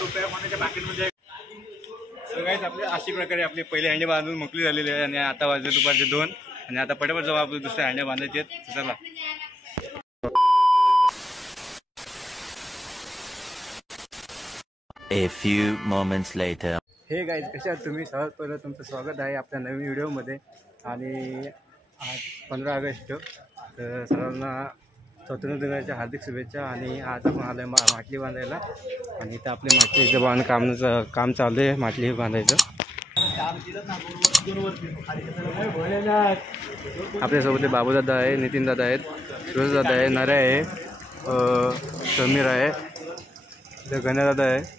रुपये मनाच्या पाकिटमध्ये. So guys आपले अशी प्रकारे आपले पहिले हंडे बांधून मोकळी झालेली आहे आणि आता वाजले दुपारचे 2 आणि आता पटापट जाऊ आपले दुसरे हंडे बांधायचे आहेत. चला A few moments later. हे गाईज कसे आहात तुम्ही? सर्वात पहिलं तुमचं स्वागत आहे आपल्या नवीन व्हिडिओमध्ये. आणि आज 15 ऑगस्ट, तर सर्वांना स्वातंत्र्य दिनाच्या हार्दिक शुभेच्छा. आणि आज आपण आलो आहे माटली बांधायला आणि इथं आपले माटलीचं काम चालू आहे, माटली बांधायचं. आपल्यासोबत बाबूदादा आहे, नितीन दादा आहेत, फिरोज दादा आहे, नरे आहे, समीर आहे, गणेशदादा आहे.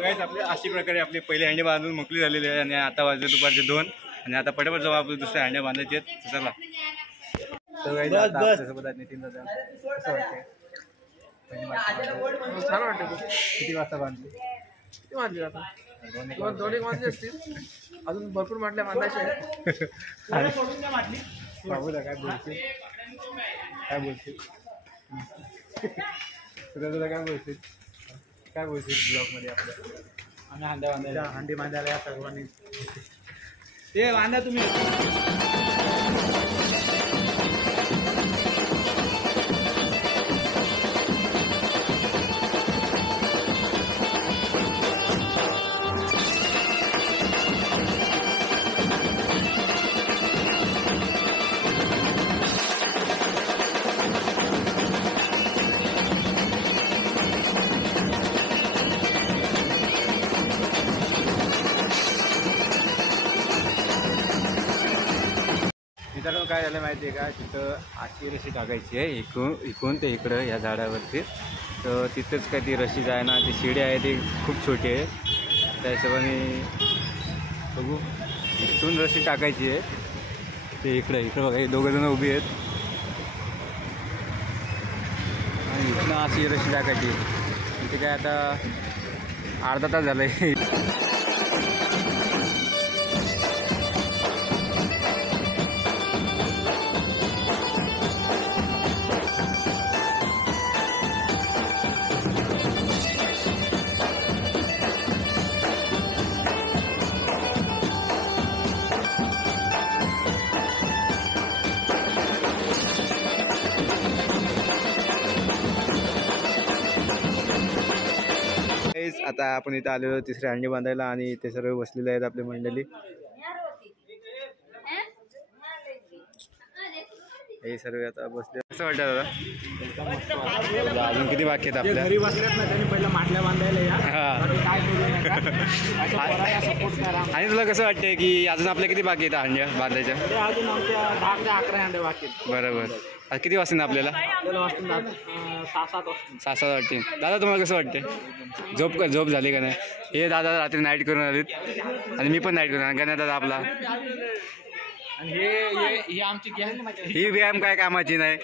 गाईज आपले अशी प्रकारे आपले पहिले हंडे बांधून मोकळी झालेली आहे आणि आता वाजले दुपारचे 2 आणि आता पटापट जाऊ आपले दुसरे हंडे बांधायचे आहेत. चला तर गाईज आपल्यासोबत आहेत नितीन दादा. कसं वाटतंय? छान वाटतं. किती वाजता बांधली? किती वाजले आता? 2-1 वाजले असतील. अजून भरपूर म्हटल्या बांधायचे आहेत. बाबूला काय बोलशील? काय बोलशील तुला काय बोलशील? काय बोलशील ब्लॉगमध्ये आपल्या? आम्ही हंडी बांधायला या सर्वांनी. ते बांधा तुम्ही. मित्रांनो काय झालं माहिती आहे का, तिथं अशी रशी टाकायची आहे इकडून ते इकडं या झाडावरती. तर तिथंच काय ती रशी आहे ना, ती शिडी आहे ती खूप छोटी आहे, त्या हिशोबाने बघू इथून रशी टाकायची आहे. ते इकडं बघा, हे 2 जण उभी आहेत आणि इथनं अशी रशी टाकायची. इथे काय आता अर्धा तास झालं आहे. आता आपण इथं आलेलो तिसरे हंडी बांधायला आणि ते सर्व बसलेले आहेत आपली मंडळी. हे सर्व आता बसले. कसं वाटतं दादा? अजून किती बाकी आहेत आपल्या? घरी बसल्यात ना, त्यांनी पहिला माटल्या बांधायला या. आणि तुला कसं वाटतंय की अजून आपल्या किती बाकी आहेत हंड्या बांधायच्या? अजून आमच्या 10 ते 11 हंडे बाकी आहेत. बरोबर. आता किती वाजता आपल्याला? 6-7 वाजता. 6-7 वाटते. दादा तुम्हाला कसं वाटते? झोप झाली का नाही? हे दादा रात्री नाईट करून आलेत आणि मी पण नाईट करून आला. दादा आपला आणि हे आमची गॅंग. ही व्यायाम काय कामाची नाही.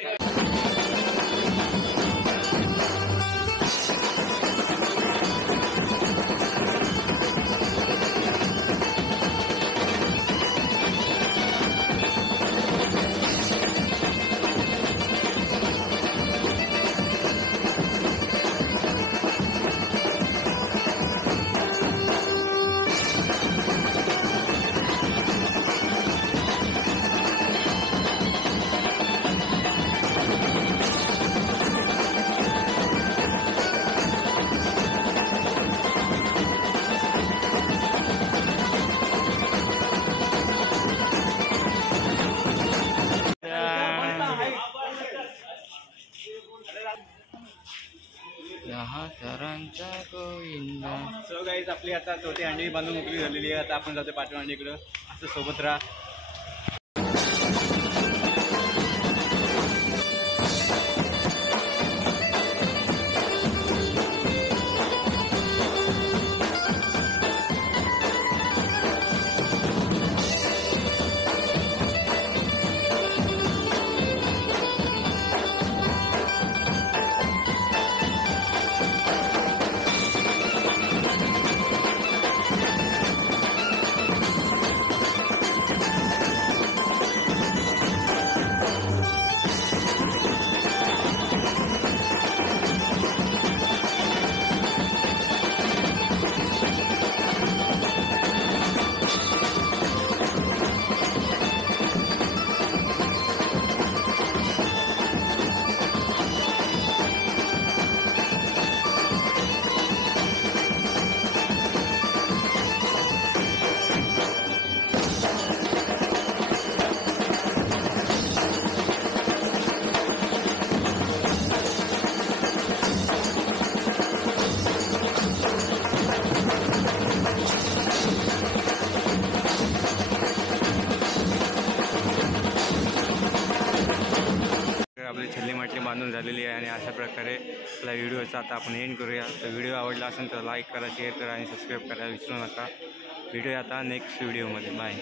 सो गाईज आपली आता चौथी हंडी बांधून मोकळी झालेली आहे. आता आपण जातो 5व्या हंडीकडं. असं सोबत राहा. आपली छल्ली माटली बांधून झालेली आहे आणि अशा प्रकारे आपला व्हिडिओचा आता आपण एंड करूया. तर व्हिडिओ आवडला असेल तर लाईक करा, शेअर करा आणि सबस्क्राईब करायला विसरू नका. भेटूया आता नेक्स्ट व्हिडिओमध्ये. बाय.